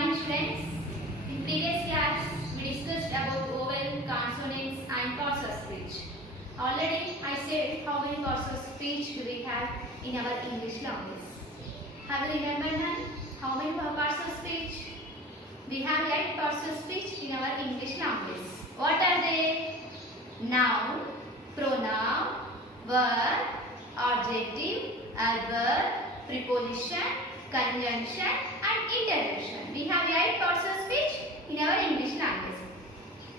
morning, students. In previous class, we discussed about vowel, consonants and parts of speech. Already, I said how many parts of speech do we have in our English language. Have you remembered now? How many parts of speech? We have 8 parts of speech in our English language. What are they? Noun, pronoun, verb, adjective, adverb, preposition, conjunction and interjection. We have 8 parts of speech in our English language.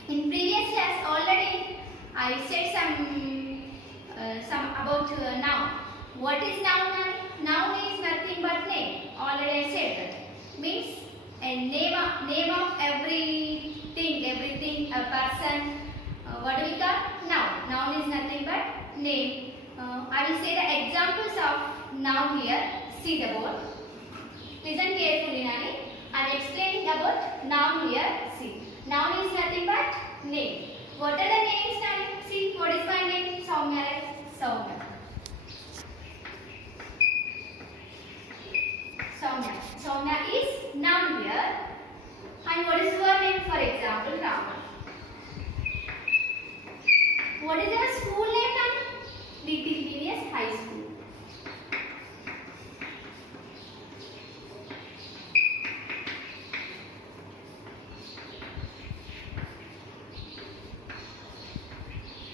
In previous class already I said some about noun. What is noun? Noun is nothing but name. Already I said that. Means a name of everything, a person. What do we call? Noun. Noun is nothing but name. I will say the examples of noun here. See the board. Listen carefully, Nani. I am explaining about noun here. See, noun is nothing but name. What are the names, Nani? See, what is my name? Soumya. Soumya. Soumya. Soumya is noun here. And what is your name? For example, Rama. What is your school name, Nani? Little Genius High School.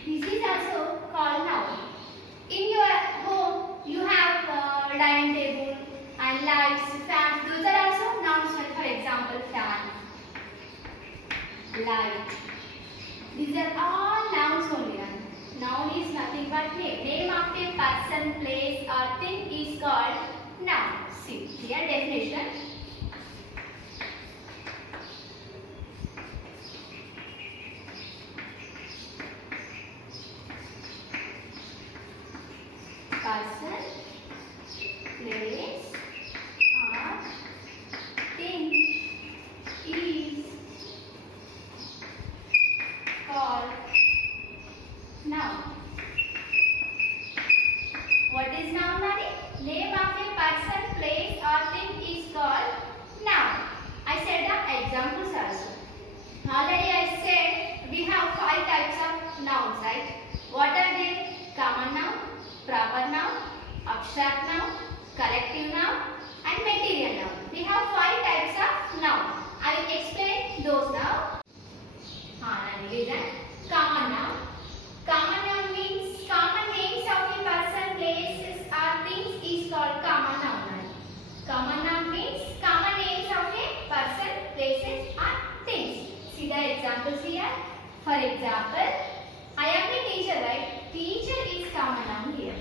This is also called noun. In your home, you have dining table and lights, fans. Those are also nouns. For example, fan, light. These are all nouns only. Noun is nothing but name. Name of a person, place or thing is called noun. See, here definition. Person, place or thing is called noun. What is noun, Nani? Name of a person, place or thing is called noun. I said the examples also. Already I said we have 5 types of nouns, right? What are they? Common noun, proper noun, abstract noun, collective noun and material noun. We have 5 types of noun. I will explain those now. Listen. Common noun. Common noun means common names of a person, places or things is called common noun. Common noun means common names of a person, places or things. See the examples here. For example, I am a teacher, right? Teacher is common noun here.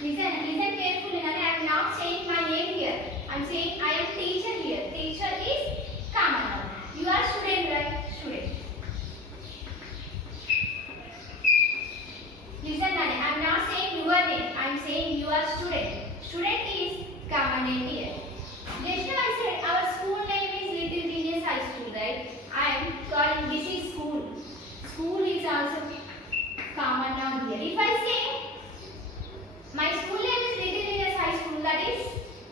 Listen carefully. I am not saying my name here. I am saying I am teacher here. Teacher is common noun. You are student, right? Student. Listen, Nani, I am not saying your name. I am saying you are student. Student is common name here. Just now I said our school name is Little Genius High School, right? I am calling this is school. School is also common noun here. If I say my school name is Little Genius High School, that is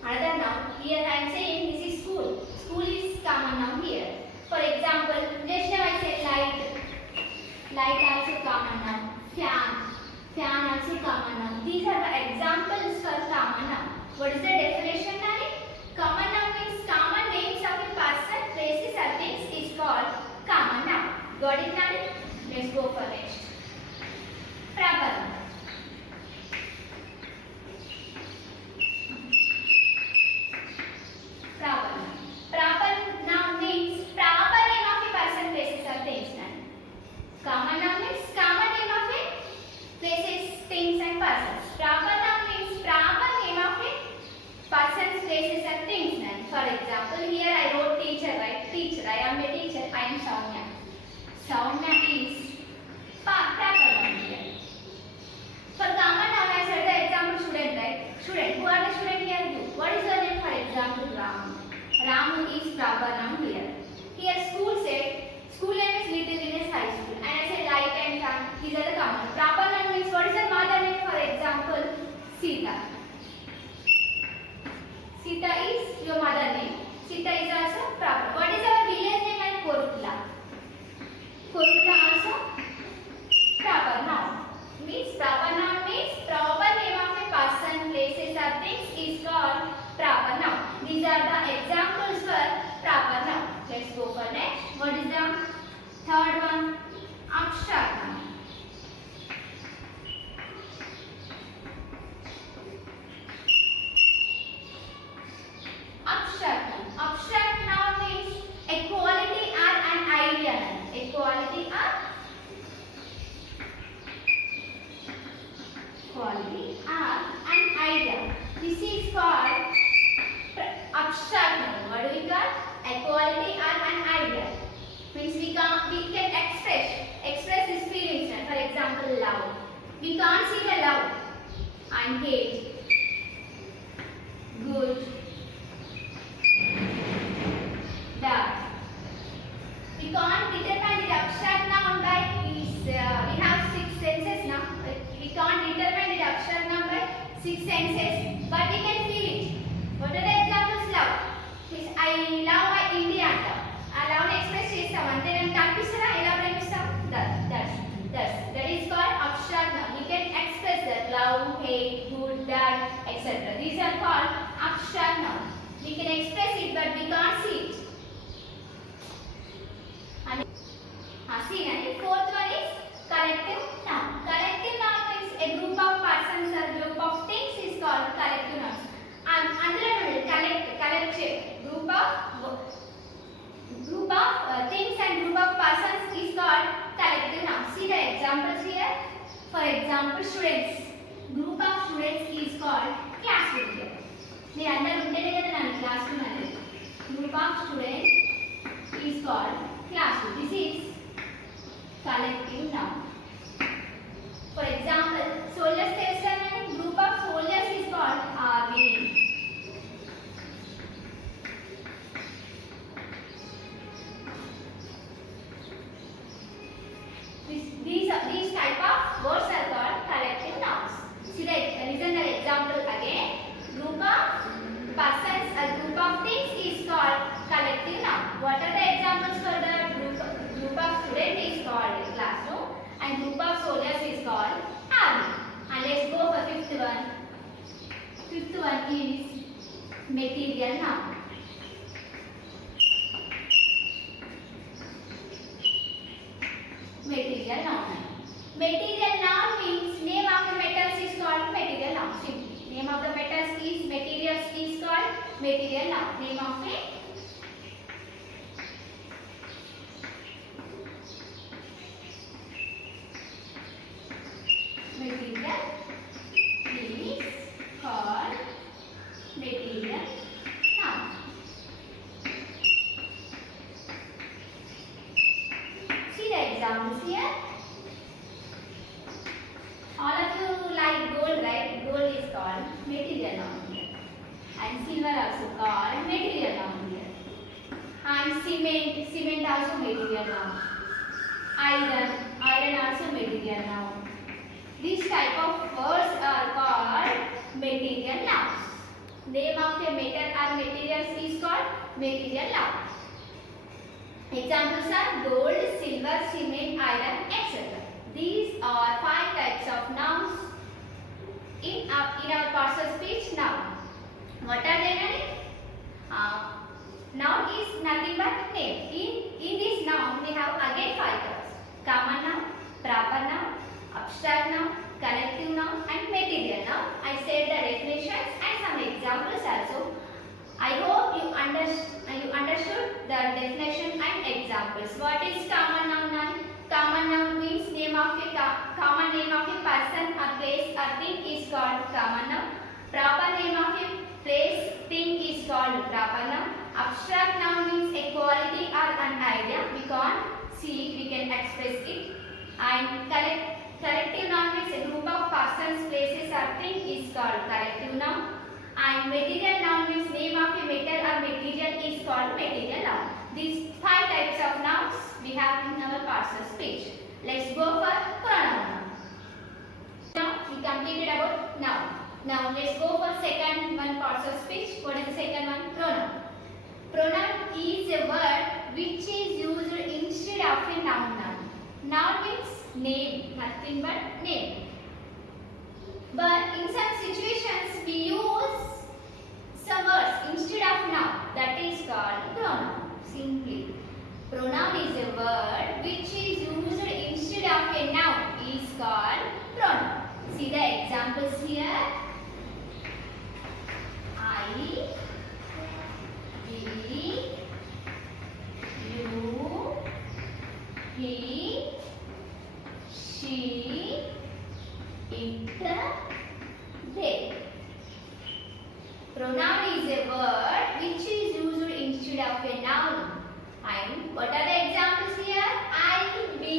another noun. Here I am saying this is school. School is common noun here. For example, just now I said light. Light also common noun. Fan also common noun. These are the examples for common noun. What is the definition, Nani? Common noun means common names of a person, places or things is called common noun. Got it, Nani? Let's go for next. Proper noun. Proper noun. Proper noun means proper name of a person, places or things. Common noun means common name of a places, things and persons. Proper noun means proper name of a persons, places and things. For example, here I wrote teacher, right? Teacher. I am a teacher. I am Soumya. Soumya is proper noun here. For common noun, I said the example student, right? Student. Who are the student here? You. What is your name? For example, Ramu. Ramu is proper noun here. Here school said, school name is Little Genius High School. And I said light and fan. These are the common. Proper noun means what is the mother name? For example, Sita. Sita is your mother name. Chita is also proper. What is our village name and Korutla? Korutla also proper noun. Means proper noun means proper name of a person, places or things is called proper noun. These are the examples for proper noun. Let's go for next. What is the third one? Abstract noun. Abstract noun. Abstract noun means a quality or an idea. A quality or an idea. This is called abstract noun. What do we call? A quality or an idea. Means we can express these feelings. For example, love. We can't see the love and hate, good, bad. We can't determine the abstract noun by we have 6 senses now. We can't determine the abstract noun by 6 senses, but we can feel it. What are the examples? Love. Means I love my India anta. I love express chestam ante nenu kanpistara ela premistam. That is called abstract noun. We can express that love, hate, good, bad, etc. These are called abstract noun. We can express it, but we can't see it. And fourth one is collective noun. Collective noun means a group of persons or group of things is called collective nouns. And collective group of things and group of persons is called collective nouns. See the examples here. For example, students. Group of students is called classroom here. They under untene kada nanu classroom ante. Group of students is called classroom. This is collective noun. For example, soldiers తెలుసు group of soldiers is called army. These type of words are called collective nouns. Listen the example again. Group of persons, a group of things is called collective noun. What are the examples for the group of students is called classroom and group of soldiers is called army. And let's go for fifth one. Fifth one is material noun. Material noun. Material noun means name of the metals is called material noun. Simply, name of the metals is materials is called material noun. Name of a material is called material noun. See the examples here. All of you like gold, right? Gold is called material noun here. And silver also called material noun here. And cement also material noun. Iron also material noun. These type of words are called material nouns. Name of a metal or materials is called material noun. Examples are gold, silver, cement, iron, etc. These are 5 types of nouns in our parts of speech now. What are they? Noun is nothing but name. In this noun we have again 5 types: common noun, proper noun, abstract noun, collective noun and material noun. I said the definitions and some examples also. I hope you understood the definition and examples. What is common noun? Common noun means common name of a person or place or thing is called common noun. Proper name of a place, thing is called proper noun. Abstract noun means a quality or an idea. We can't see it, we can express it. And collective noun means a group of persons, places or things is called collective noun. And material noun means name of a metal or material is called material noun. These 5 types of nouns we have in our parts of speech. Let's go for pronoun. Now we completed about noun. Now let's go for second one parts of speech. What is the second one? Pronoun. Pronoun is a word which is used instead of a noun. Noun means name, nothing but name. But in some situations we use some words instead of noun. That is called pronoun. Simply, pronoun is a word which is used instead of a noun. Is called pronoun. See the examples here. I, we, you, he, she, it, they. Pronoun is a word which is used instead of a noun. And what are the examples here? I, we,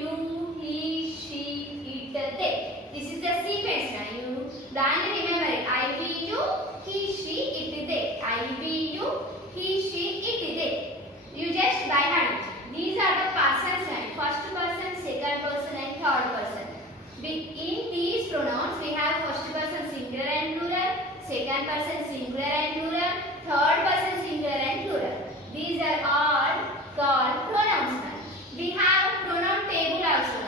you, he, she, it, they. This is the sequence now. You then remember it. I, we, you, he, she, it, they. I, we, you, he, she, it, they. You just by heart it. These are the persons now. First person, second person, and third person. In these pronouns, we have first person singular and plural, second person singular and plural, third person singular and plural. These are all called pronouns. We have pronoun table also.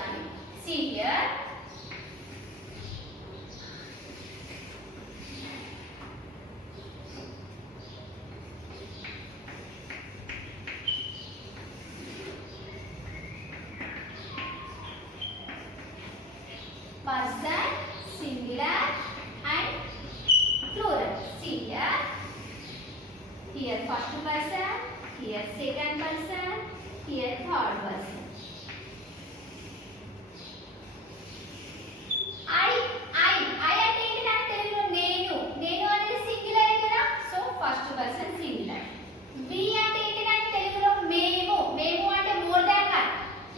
See here. Person, singular and plural. See here. Here first person, here second person, here third person. I అంటే ఏంటి నాకు తెలుగులో నేను. నేను అనేది singular కదా. So first person singular. we అంటే ఏంటి నాకు తెలుగులో మేము. మేము అంటే more than one.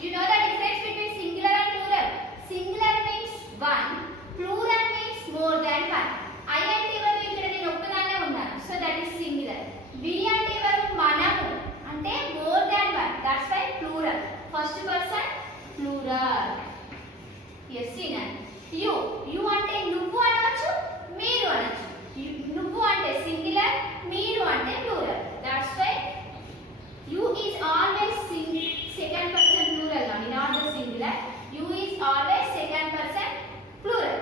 You know the difference between singular and plural. Singular means one, plural means more than one. I అంటే ఎవరు ఇక్కడ నేను ఒక్కదాన్నే ఉన్నాను. So that is singular. we అంటే ఎవరు మనము అంటే more than one. That's why plural. First person plural. Yes, see now. You అంటే నువ్వు అనొచ్చు, మీరు అనొచ్చు. నువ్వు అంటే సింగులర్, మీరు అంటే plural. That's why you is always second person plural only, not the singular. You is always second person plural.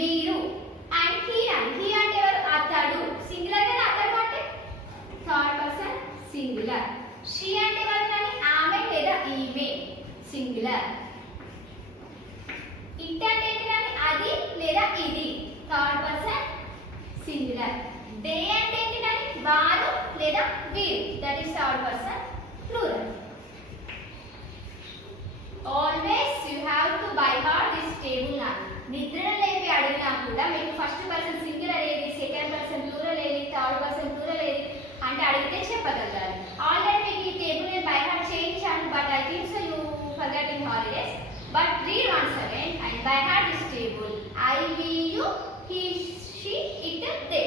మీరు and he అంటే ఎవరు? అతడు. సింగులర్ కదా అతడు అంటే third person singular. she అంటే ఎవరు? ఆమె లేదా ఈమె సింగులర్. it అంటే ఏంటి? అది లేదా ఇది థర్డ్ పర్సన్ సింగులర్. they అంటే ఏంటి? వారు లేదా వీరు that is third person plural. Always you have to by heart this table నా. నిద్ర లేపి అడిగినా కూడా మీకు ఫస్ట్ పర్సన్ సింగులర్ ఏది, సెకండ్ పర్సన్ ప్లూరల్ ఏది, థర్డ్ పర్సన్ ప్లూరల్ ఏది అంటే అడిగితే చెప్పగలగాలి. ఆల్రెడీ మీకు ఈ టేబుల్ నేను బై హార్ట్ చేయించాను, but I think so you forgot in holidays. But read once again and by heart this table. I, we, you, he, she, it, they.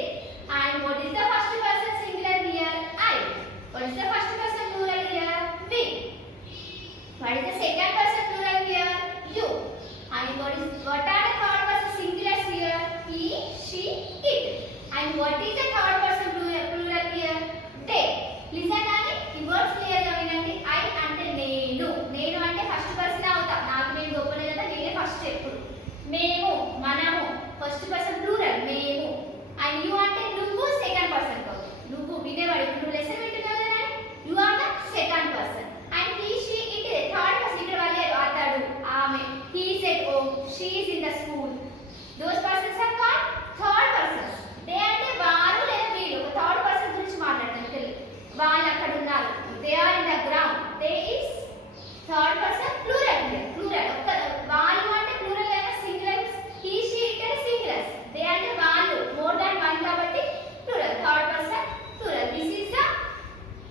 And what is the first person singular here? I. What is the first person plural here? We. What is the second person plural here? You. And what are the third person singulars here? He, she, it. And what is the third person plural here? They. Listen Nani, the words clear ga vinandi. I ante nenu. Nenu ante first person avta. Naaku nenu goppane kada, nene first eppudu. Memu, manamu, first person plural, memu. And you ante nuvvu second person avtu. Nuvvu vinevadu ippudu lesson vittunnadu kada. You are the second person. And he, she, it is third person. Ikkada valleru atadu, aame. He is at home, she is in the school. Those persons are called third persons. They ante varu లేదా వీరు. ఒక third person గురించి మాట్లాడతాను తెలుగు. వాళ్ళు అక్కడ ఉన్నారు. They are in the ground. They is third person plural. Plural ఒక్క వాళ్ళు అంటే ప్లూరల్ అయినా singular. He she it singulars. They అంటే వాళ్ళు మోర్ దాన్ వన్ కాబట్టి plural. Third person plural. This is the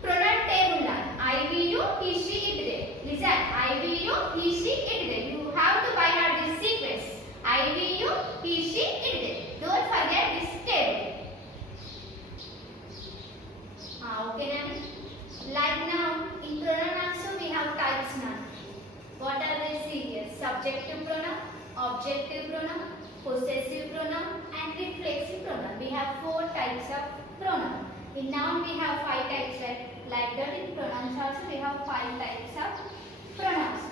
pronoun table నా. I, we, you, he, she, it, they. Listen. I, we, you, he, she, it, they. You have to by heart this sequence. I, we, you, he, she, it, they. Don't forget this table. Okay now. Like now, in pronoun also we have types now. What are they? See here. Subjective pronoun, objective pronoun, possessive pronoun and reflexive pronoun. We have 4 types of pronoun. In noun we have 5 types, like that in pronouns also we have 5 types of pronouns.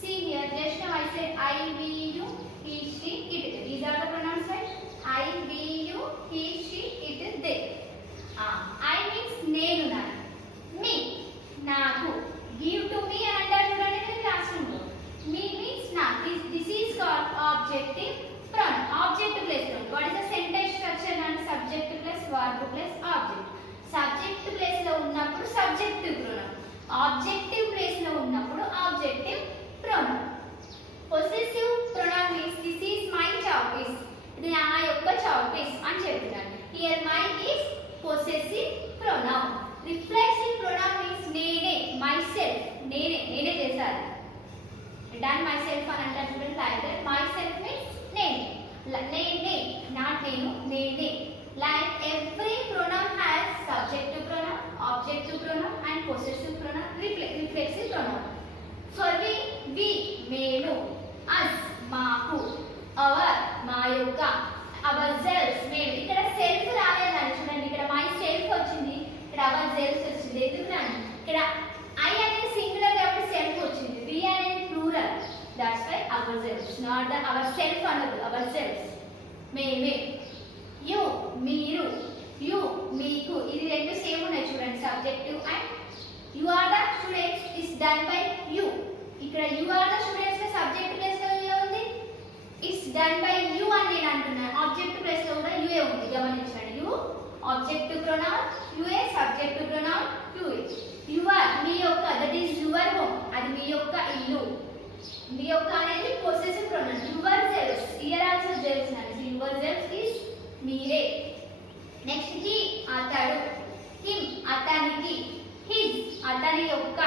See here, just now I said I, we, you, he, she, it. These are the pronouns, right? I, we, you, he, she, it, they. I means nenu nanu. Me, naku. Give to me and antaru chudandi in classroom lo. Me means naku. This is called objective pronoun. Object place pronoun. What is the sentence structure? And subject plus verb plus object. Subject place lo unnappudu subjective pronoun. Objective place lo unnappudu objective pronoun. Possessive pronoun means this is my chowpiece. ఇది నా యొక్క chowpiece అని చెప్తున్నాను. Here my is possessive pronoun. Reflexive pronoun means నేనే, myself. నేనే చేశాను. Done myself అని అంటారు చూడండి, like that. Myself means నేనే, not నేను, నేనే. Like every pronoun has subjective pronoun, objective pronoun and possessive pronoun, reflexive pronoun. For we, మేము, us, మాకు, our, మా యొక్క, ourselves, మేము. ఇక్కడ సెల్ఫ్ రాలేదని చూడండి, ఇక్కడ మై సెల్ఫ్ వచ్చింది, ఇక్కడ అవర్ సెల్ఫ్ వచ్చింది. ఎందుకంటే ఇక్కడ ఐ అనేది సింగులర్ కాబట్టి సెల్ఫ్ వచ్చింది, వి అనేది plural. That's why our self, not the our self అనదు, అవర్ సెల్ఫ్. మేమే. యు, మీరు, యు, మీకు. ఇది రెండు సేమ్ ఉన్నాయి చూడండి, subjective and you are the students is done by you. ఇక్కడ యు ఆర్ ద స్టూడెంట్స్ లో సబ్జెక్ట్ ప్లేస్ లో యు ఉంది, ఇట్స్ డన్ బై యు అని నేను అంటున్నాను. ఆబ్జెక్ట్ ప్లేస్ లో కూడా యుఏ ఉంది, గమనించండి. యు ఆబ్జెక్టివ్ ప్రొనౌన్, యుఏ సబ్జెక్టివ్ ప్రొనౌన్, యుఏ. యువర్, మీ యొక్క, దట్ ఈస్ యువర్ హోమ్, అది మీ యొక్క ఇల్లు. మీ యొక్క అనేది possessive pronoun. Your self, here also self అనేది యువర్ సెల్ఫ్ ఇస్ మీరే. నెక్స్ట్ హి, అతడు. హిమ్, అతనికి. హిజ్, అతని యొక్క.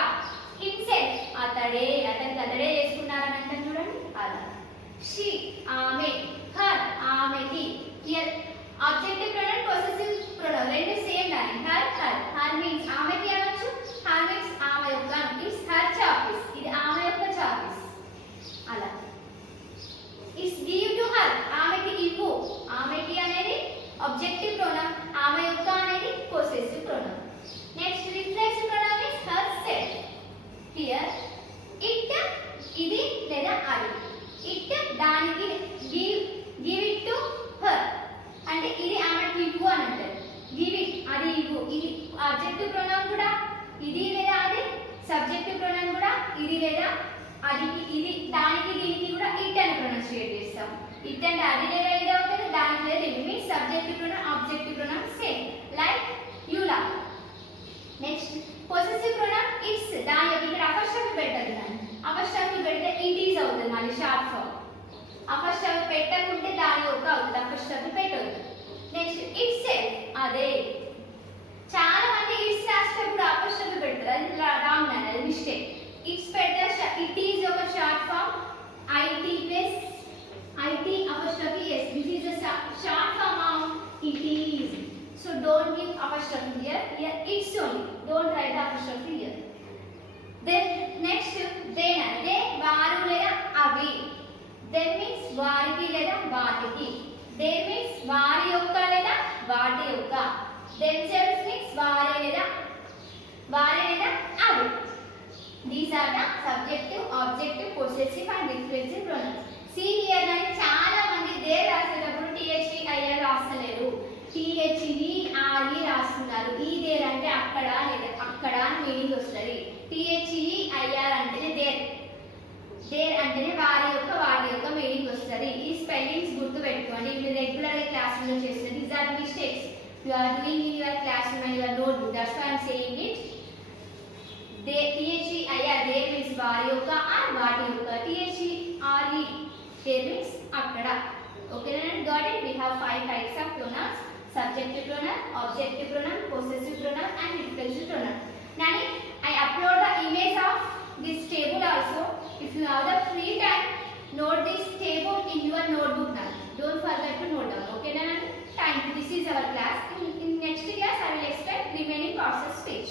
హిమ్సెల్ఫ్, అతడే, అతనికి అతడే చేసుకున్నారని అంటారు చూడండి, అలా. షీ, ఆమె. హర్, ఆమెకి. Here objective pronoun, possessive pronoun రెండు సేమ్ దాని. హర్, హర్ మీన్స్ ఆమెకి అనొచ్చు, హర్ మీన్స్ ఆమె యొక్క. ఇట్స్ హర్ చాపీస్, ఇది ఆమె యొక్క చాపీస్, అలా. ఇట్స్ గివ్ టు హర్, ఆమెకి ఇవ్వు. ఆమెకి అనేది ఆబ్జెక్టివ్ ప్రొనౌన్, ఆమె యొక్క అనేది possessive pronoun. Next reflexive pronoun is her self. Here it, ఇది లేదా అది. ఇట్ దానికి, గివ్ ఇట్ టు హర్ అంటే ఇది ఆమెకి ఇవ్వు అని అంటారు. గివ్ ఇట్, అది ఇవ్వు. ఇది ఆబ్జెక్టివ్ ప్రొనౌన్ కూడా ఇది లేదా అది, సబ్జెక్టివ్ ప్రొనౌన్ కూడా ఇది లేదా అది. ఇది దానికి దీనికి కూడా ఇట్ అని ప్రొనౌన్సియేట్ చేస్తాం. ఇట్ అంటే అది లేదా ఇది అవుతుంది, దానికి లేదా ఇది. Means subjective pronoun, objective pronoun same, like you love. Next possessive pronoun it's, దాని ఇక్కడ అపస్ట్రఫీ పెట్టదు. దాన్ని అపస్ట్రఫీ పెడితే ఇట్ ఈజ్ అవుతుంది, మళ్ళీ షార్ట్ ఫామ్. అపస్ట్రఫీ పెట్టకుంటే దాని యొక్క అవుతుంది, అపస్ట్రఫీ పెట్టదు. నెక్స్ట్ ఇట్స్ సెల్ఫ్, అదే. చాలా మంది ఇట్స్ రాసేటప్పుడు అపస్ట్రఫీ పెడతారు, అది రాంగ్ అండి, అది మిస్టేక్. ఇట్స్ పెడతారు, ఇట్ ఈజ్ ఒక short form, IT plus IT apostrophe s, which is the short form of it is. So don't give apostrophe here, it's only, don't write the apostrophe here. Then next then అంటే వారు లేదా అవి. then means వారికి లేదా వాటికి. they means వారి యొక్క లేదా వాటి యొక్క. themselves means వారే లేదా అవి. these are the subjective, objective, possessive and reflexive pronouns. see here అని చాలా మంది they రాసేటప్పుడు THEIR రాస్తలేరు, THERE రాస్తున్నారు. ఈ దేర్ అంటే అక్కడ లేదా అక్కడ అని మీనింగ్ వస్తుంది. THEIR అంటేనే దేర్ అంటేనే వారి యొక్క మీనింగ్ వస్తుంది. ఈ స్పెల్లింగ్స్ గుర్తు పెట్టుకోండి, మీరు రెగ్యులర్ గా క్లాస్ లో చేస్తున్నారు. These are mistakes you are doing in your classroom and your notebook. That's why I am saying it. THEIR there means వారి యొక్క ఆర్ వాటి యొక్క. THERE దేర్ మీన్స్ అక్కడ. Okay, got it? We have 5 types of pronouns: subjective pronoun, objective pronoun, possessive pronoun and reflexive pronoun. Nani, I upload the image of this table also. If you have the free time, note this table in your notebook now. Don't forget to note down. Okay, Nani? Thank you. This is our class. In next class, I will explain remaining parts of speech.